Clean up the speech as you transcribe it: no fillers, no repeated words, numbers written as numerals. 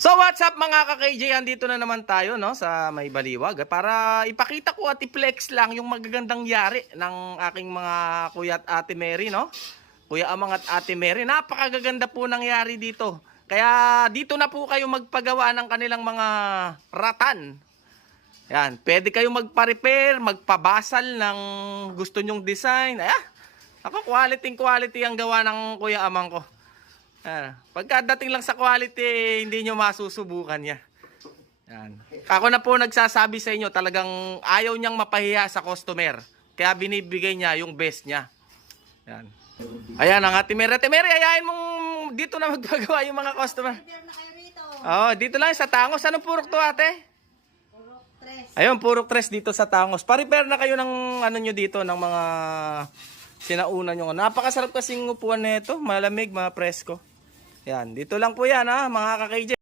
So what's up mga ka-KJ, andito na naman tayo no sa May Baliwag para ipakita ko at i-flex lang yung magagandang yari ng aking mga kuya at ate Mary no. Kuya Amang at ate Mary, napakagaganda po ng yari dito. Kaya dito na po kayo magpagawa ng kanilang mga ratan. Yan, pwede kayo magpa-repair, magpabasal ng gusto nyong design. Ako quality ang gawa ng Kuya Amang ko. Pagkadating lang sa quality, hindi nyo masusubukan niya. Yan. Ako na po nagsasabi sa inyo, talagang ayaw niyang mapahiya sa customer. Kaya binibigay niya yung best niya. Yan. Ayan ang ate Mary. Ate Mary, ayahin mong dito na magpagawa yung mga customer. Oo, dito lang sa Tangos. Anong purok to ate? Purok 3. Ayun, purok 3 dito sa Tangos. Pa-repair na kayo ng ano nyo dito, ng mga sinauna nyo. Napakasarap kasing upuan nito, malamig, mga presko. Yan, dito lang po yan ha, mga ka-KJ.